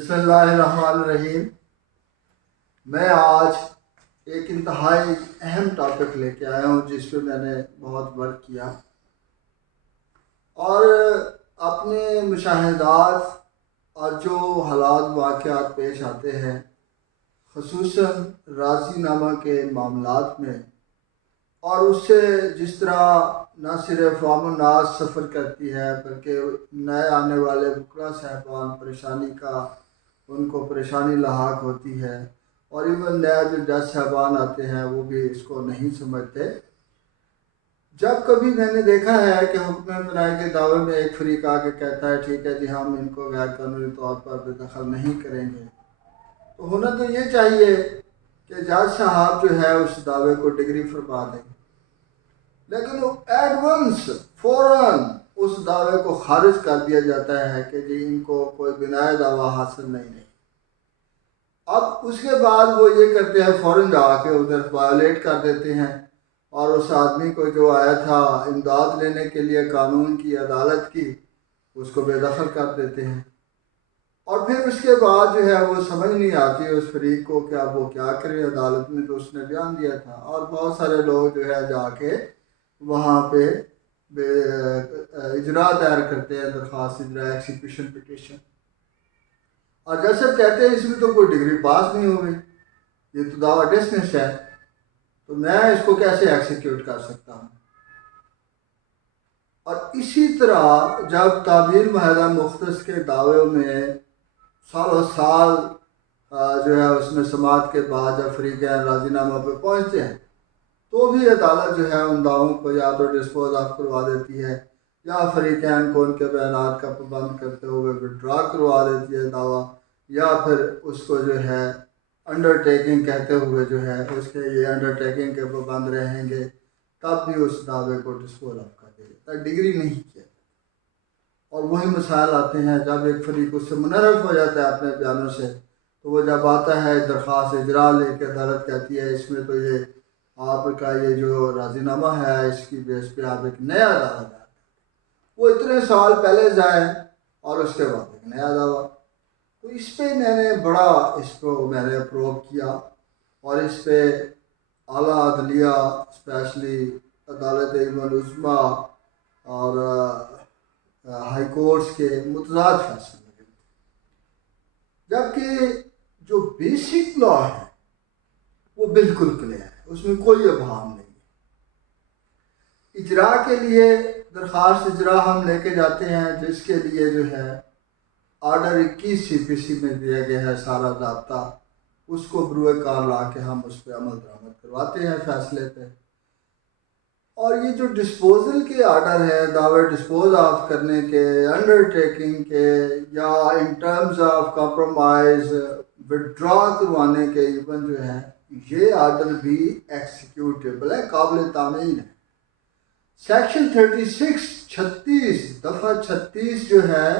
بسم اللہ الرحمن الرحیم۔ میں آج ایک انتہائی اہم ٹاپک لے کے آیا ہوں جس پہ میں نے بہت ورک کیا اور اپنے مشاہدات اور جو حالات واقعات پیش آتے ہیں خصوصاً راضی نامہ کے معاملات میں، اور اس سے جس طرح نہ صرف عوام الناس سفر کرتی ہے بلکہ نئے آنے والے وکلاء صاحبان ان کو پریشانی لاحق ہوتی ہے، اور ایون نیا جو جج صاحبان آتے ہیں وہ بھی اس کو نہیں سمجھتے۔ جب کبھی میں نے دیکھا ہے کہ حکم امتناعی کے دعوے میں ایک فریق آ کے کہتا ہے ٹھیک ہے جی ہم ان کو غیر قانونی طور پر بے دخل نہیں کریں گے، تو ہونا تو یہ چاہیے کہ جج صاحب جو ہے اس دعوے کو ڈگری فرما دیں، لیکن وہ ایڈوانس فوراً اس دعوے کو خارج کر دیا جاتا ہے کہ جی ان کو کوئی بنایا دعویٰ حاصل نہیں۔ اب اس کے بعد وہ یہ کرتے ہیں فوراً جا کے ادھر وائلیٹ کر دیتے ہیں، اور اس آدمی کو جو آیا تھا امداد لینے کے لیے قانون کی عدالت کی، اس کو بے دخل کر دیتے ہیں۔ اور پھر اس کے بعد جو ہے وہ سمجھ نہیں آتی اس فریق کو کہ اب وہ کیا کرے، عدالت میں تو اس نے بیان دیا تھا، اور بہت سارے لوگ جو ہے جا کے وہاں پہ اجراء دائر کرتے ہیں، درخواست اجراء ایکسیکیوشن پٹیشن، اور جیسے کہتے ہیں اس میں تو کوئی ڈگری پاس نہیں ہوئی، یہ تو دعویٰ ڈسمس ہے، تو میں اس کو کیسے ایکسیکیوٹ کر سکتا ہوں۔ اور اسی طرح جب تعمیل معاہدہ مختص کے دعوے میں سالوں سال جو ہے اس میں سماعت کے بعد جب فریقین راضی نامہ پہ پہنچتے ہیں تو بھی عدالت جو ہے ان دعووں کو یا تو ڈسپوز آف کروا دیتی ہے، یا فریقین کو ان کے بیانات کا پابند کرتے ہوئے وڈرا کروا دیتی ہے دعویٰ، یا پھر اس کو جو ہے انڈر ٹیکنگ کہتے ہوئے جو ہے اس کے یہ انڈر ٹیکنگ کے پابند رہیں گے، تب بھی اس دعوے کو ڈسپوز آف کر دیا جاتا ہے، ڈگری نہیں کیا۔ اور وہی مسائل آتے ہیں جب ایک فریق اس سے منحرف ہو جاتا ہے اپنے بیانوں سے، تو وہ جب آتا ہے درخواست اجراء لے کے، عدالت کہتی ہے اس میں تو یہ آپ کا یہ جو راضی نامہ ہے اس کی بیس پہ آپ ایک نیا دعویٰ دیں، وہ اتنے سال پہلے جائیں اور اس کے بعد ایک نیا دعویٰ۔ تو اس پہ میں نے بڑا اس کو میں نے اپروو کیا، اور اس پہ اعلیٰ عدلیہ اسپیشلی عدالت العظمیٰ اور ہائی کورٹس کے متضاد فیصلے لگے، جبکہ جو بیسک لا ہے وہ بالکل کلیئر ہے، اس میں کوئی ابہام نہیں ہے۔ اجراء کے لیے درخواست اجراء ہم لے کے جاتے ہیں جس کے لیے جو ہے آرڈر 21 سی پی سی میں دیا گیا ہے سارا ضابطہ، اس کو بروئے کار لا کے ہم اس پہ عمل درآمد کرواتے ہیں فیصلے پہ۔ اور یہ جو ڈسپوزل کے آرڈر ہے، دعوے ڈسپوز آف کرنے کے، انڈر ٹیکنگ کے، یا in terms of compromise Vadra کروانے کے، ایون جو ہے یہ آرڈر بھی ایکسیکیوٹیبل ہے، قابل تعمیل ہے۔ سیکشن 36 دفعہ 36 جو ہے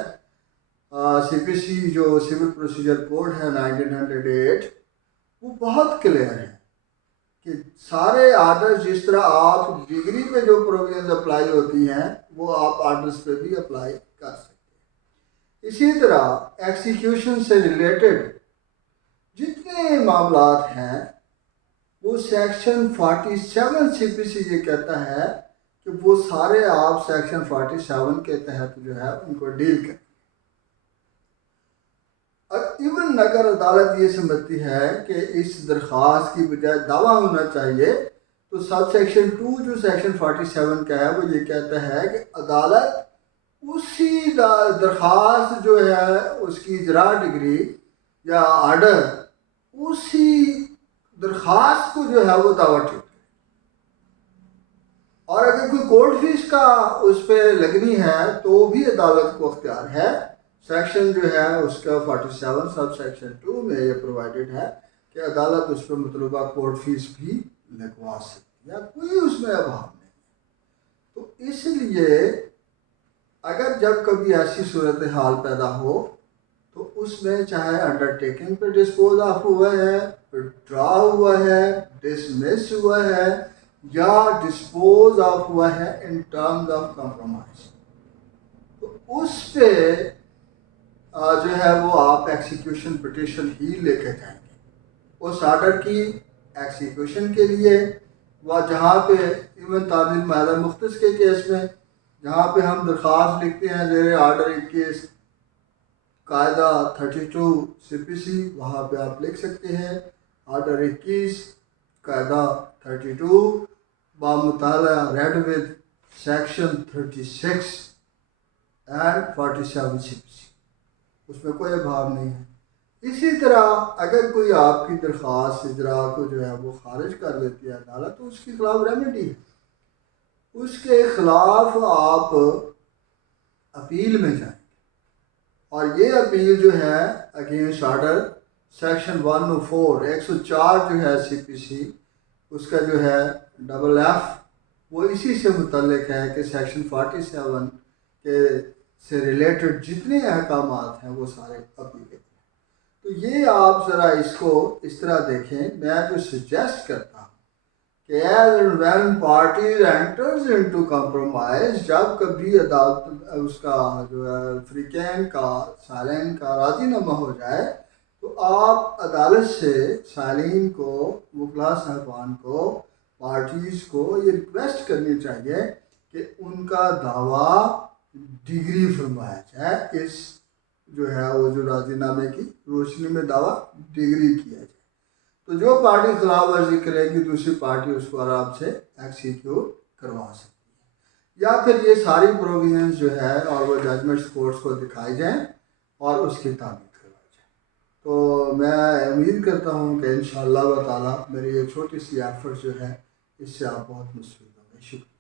سی پی سی جو سول پروسیجر کوڈ ہے 1908، وہ بہت کلیئر ہے کہ سارے آرڈر جس طرح آپ ڈگری پہ جو پروویژنز اپلائی ہوتی ہیں وہ آپ آرڈرز پہ بھی اپلائی کر سکتے ہیں۔ اسی طرح ایکسیکیوشن سے ریلیٹڈ جتنے معاملات ہیں وہ سیکشن 47 سی پی سی یہ کہتا ہے کہ وہ سارے آپ سیکشن 47 کے تحت جو ہے ان کو ڈیل کریں۔ اور ایون اگر عدالت یہ سمجھتی ہے کہ اس درخواست کی بجائے دعویٰ ہونا چاہیے، تو سب سیکشن 2 جو سیکشن 47 کا ہے وہ یہ کہتا ہے کہ عدالت اسی درخواست جو ہے اس کی اجراء ڈگری یا آرڈر اسی درخواست کو جو ہے وہ دعویٰ ٹھیک کرے، اور اگر کوئی کورٹ فیس کا اس پہ لگنی ہے تو بھی عدالت کو اختیار ہے۔ سیکشن جو ہے اس کا 47 سب سیکشن 2 میں یہ پرووائڈڈ ہے کہ عدالت اس پہ مطلوبہ کورٹ فیس بھی لگوا سکتی ہے، کوئی اس میں ابہام نہیں ہے۔ تو اس لیے اگر جب کبھی ایسی صورتحال پیدا ہو تو اس میں چاہے انڈر ٹیکنگ پہ ڈسپوز آف ہوا ہے، ڈرا ہوا ہے، ڈسمس ہوا ہے، یا ڈسپوز آف ہوا ہے ان ٹرمز آف کمپرومائز، تو اس پہ جو ہے وہ آپ ایکسیکیوشن پٹیشن ہی لے کے جائیں گے اس آرڈر کی ایکسیکیوشن کے لیے، و جہاں پہ ایون تعمیل معاہدہ مختص کے کیس میں جہاں پہ ہم درخواست لکھتے ہیں زیر آرڈر 21 قاعدہ 32 CPC، وہاں پہ آپ لکھ سکتے ہیں آرڈر 21 قاعدہ 32 بامطالعہ read with section 36 and 47 CPC، اس میں کوئی ابھاؤ نہیں ہے۔ اسی طرح اگر کوئی آپ کی درخواست اجرا کو جو ہے وہ خارج کر دیتی ہے عدالت، تو اس کے خلاف ریمیڈی ہے، اس کے خلاف آپ اپیل میں جائیں، اور یہ اپیل جو ہے اگینسٹ آرڈر سیکشن 104 104 جو ہے CPC، اس کا جو ہے FF وہ اسی سے متعلق ہے کہ سیکشن 47 کے سے ریلیٹڈ جتنے احکامات ہیں وہ سارے اپیل ہیں۔ تو یہ آپ ذرا اس کو اس طرح دیکھیں، میں جو سجیسٹ کرتا ہوں کہ as and when parties enters into compromise, جب کبھی عدالت اس کا جو ہے فریقین کا سالین کا راضی نامہ ہو جائے، تو آپ عدالت سے سالین کو، وکلاء صاحبان کو، پارٹیز کو یہ ریکویسٹ کرنی چاہیے کہ ان کا دعویٰ ڈگری فرمایا جائے، اس جو ہے وہ جو راضی نامے کی روشنی میں دعویٰ ڈگری کیا جائے۔ تو جو پارٹی خلاف ورزی کرے گی دوسری پارٹی اس کو آرام سے ایکسیکیوٹ کروا سکتی ہے، یا پھر یہ ساری پروویژنز جو ہے اور وہ ججمنٹس کورٹس کو دکھائی جائیں اور اس کی تعمیل کروائی جائے۔ تو میں امید کرتا ہوں کہ انشاءاللہ تعالی میری یہ چھوٹی سی ایفرٹ جو ہے اس سے آپ بہت مستفید ہوں گے۔ شکریہ۔